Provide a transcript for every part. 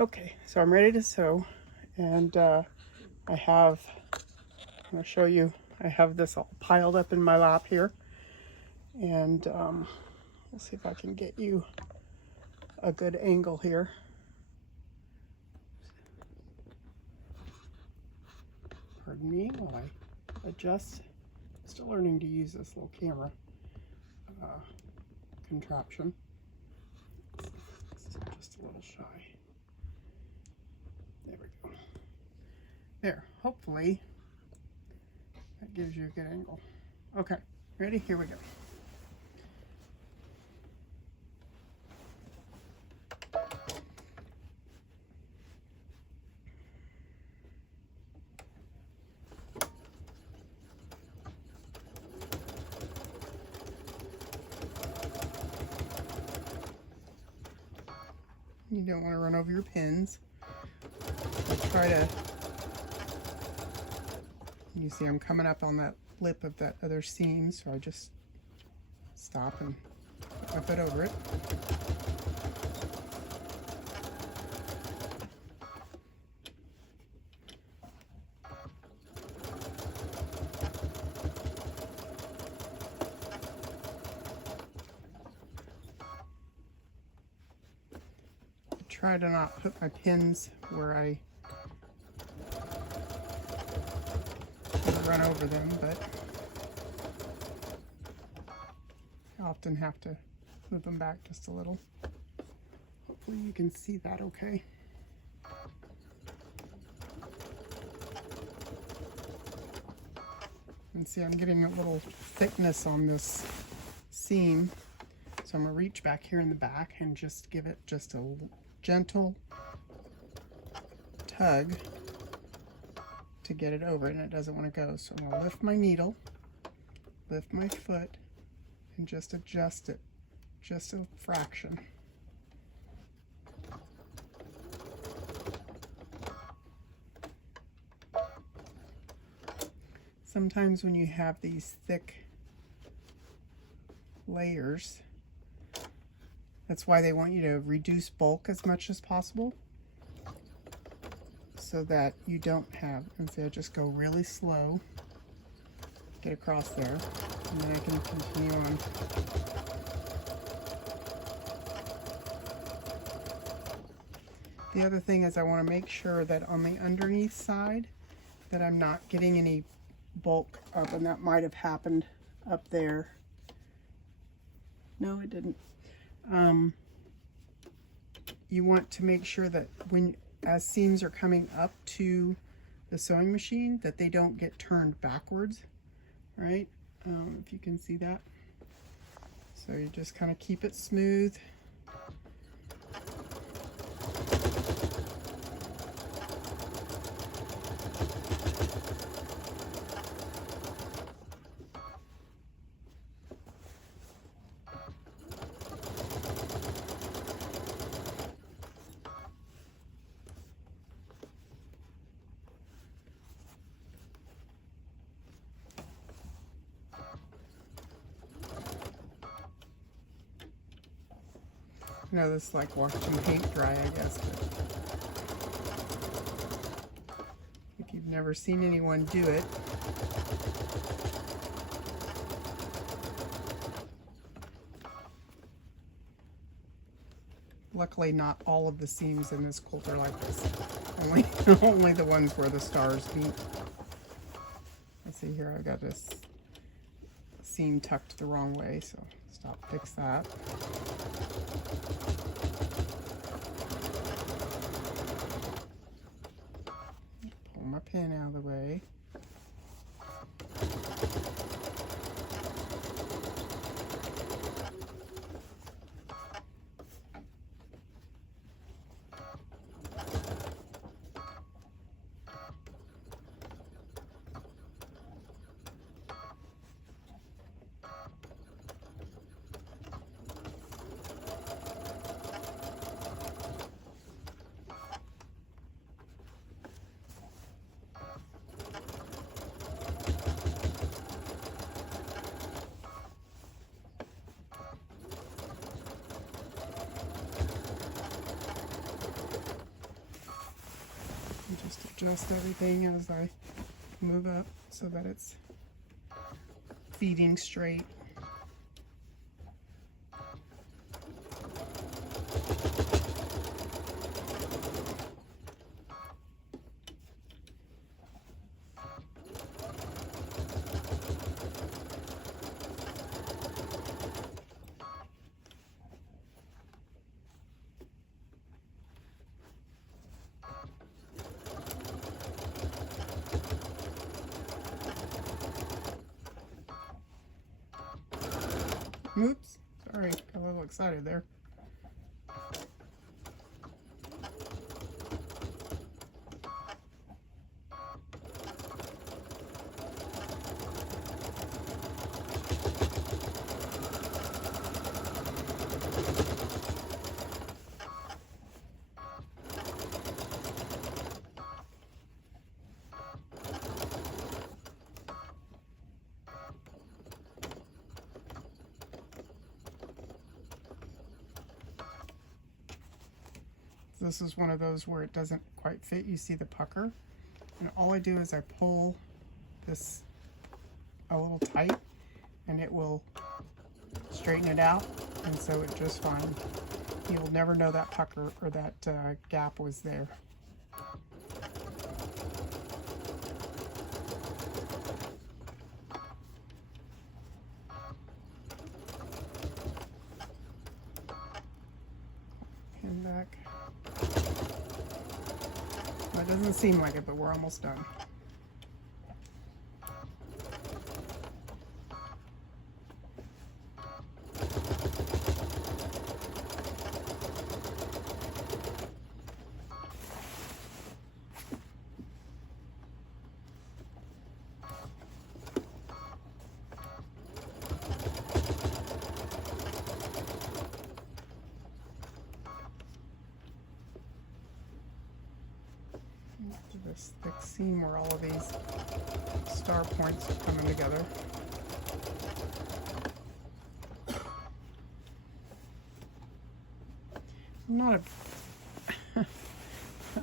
Okay, so I'm ready to sew, and I'm going to show you, I have this all piled up in my lap here, and we'll see if I can get you a good angle here. Pardon me while I adjust. Still learning to use this little camera contraption. It's just a little shy. There we go. There, hopefully that gives you a good angle. Okay, ready? Here we go. You don't want to run over your pins. So try to, you see I'm coming up on that lip of that other seam, so I just stop and put my foot over it. Try to not put my pins where I run over them, but I often have to move them back just a little. Hopefully you can see that okay. And see, I'm getting a little thickness on this seam, so I'm going to reach back here in the back and just give it just a gentle tug to get it over, and it doesn't want to go. So I'm going to lift my needle, lift my foot, and just adjust it just a fraction. Sometimes when you have these thick layers, that's why they want you to reduce bulk as much as possible, so that you don't have, and so just go really slow, get across there, and then I can continue on. The other thing is I want to make sure that on the underneath side that I'm not getting any bulk up, and that might have happened up there. No, it didn't. You want to make sure that as seams are coming up to the sewing machine, that they don't get turned backwards, right? If you can see that. So you just kind of keep it smooth. You know, this is like watching paint dry, I guess, but if you've never seen anyone do it, luckily not all of the seams in this quilt are like this. Only the ones where the stars meet. Let's see here, I got this seam tucked the wrong way, so stop, fix that. Pull my pin out of the way. adjust everything as I move up so that it's feeding straight. Oops, sorry, got a little excited there. This is one of those where it doesn't quite fit. You see the pucker, and all I do is I pull this a little tight and it will straighten it out and sew it just fine. You will never know that pucker or that gap was there. Pin back. That doesn't seem like it, but we're almost done. This thick seam where all of these star points are coming together. I'm not a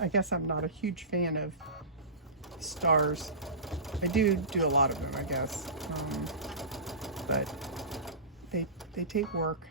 I guess I'm not a huge fan of stars. I do a lot of them, I guess, but they take work.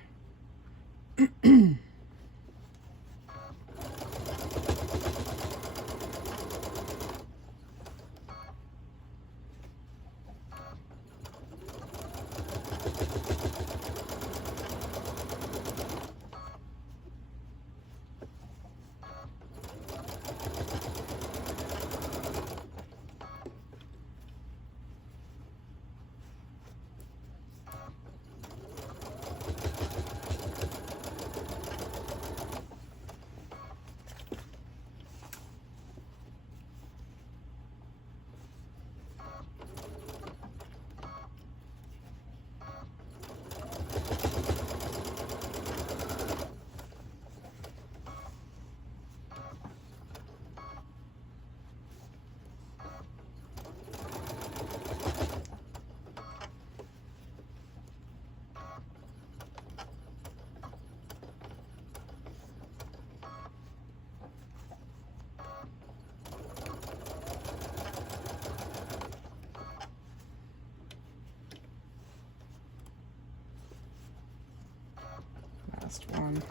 Last one.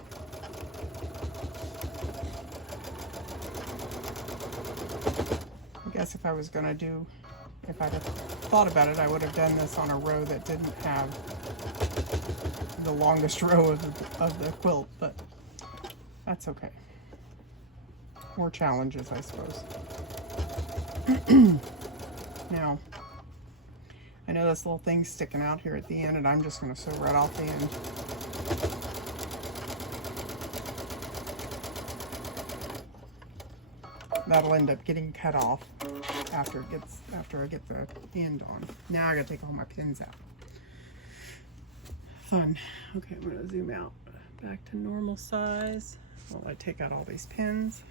I guess if I was going to do, if I'd have thought about it, I would have done this on a row that didn't have the longest row of the quilt, but that's okay. More challenges, I suppose. Now, I know this little thing's sticking out here at the end, and I'm just going to sew right off the end. That'll end up getting cut off after I get the end on. Now I gotta take all my pins out. Fun. Okay, I'm gonna zoom out back to normal size while I take out all these pins.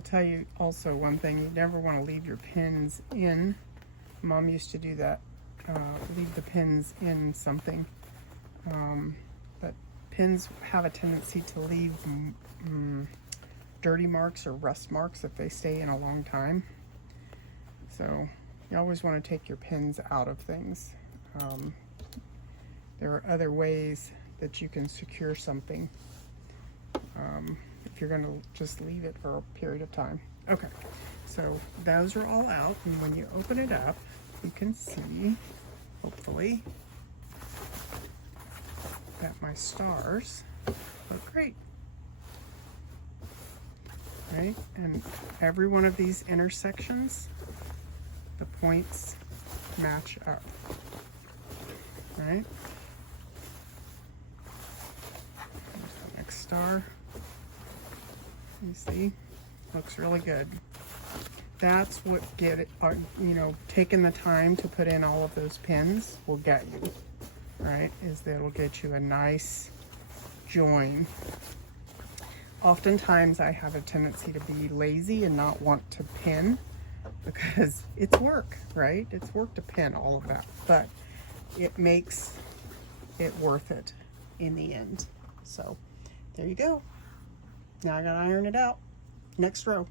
I'll tell you also one thing, you never want to leave your pins in. Mom used to do that, leave the pins in something. But pins have a tendency to leave dirty marks or rust marks if they stay in a long time. So you always want to take your pins out of things. There are other ways that you can secure something if you're going to just leave it for a period of time. Okay, so those are all out, and when you open it up, you can see, hopefully, that my stars look great. Right, and every one of these intersections, the points match up. Right? There's the next star. You see? Looks really good. That's what taking the time to put in all of those pins will get you. Right? Is that it'll get you a nice join. Oftentimes I have a tendency to be lazy and not want to pin because it's work, right? It's work to pin all of that, but it makes it worth it in the end. So there you go. Now I gotta iron it out. Next row.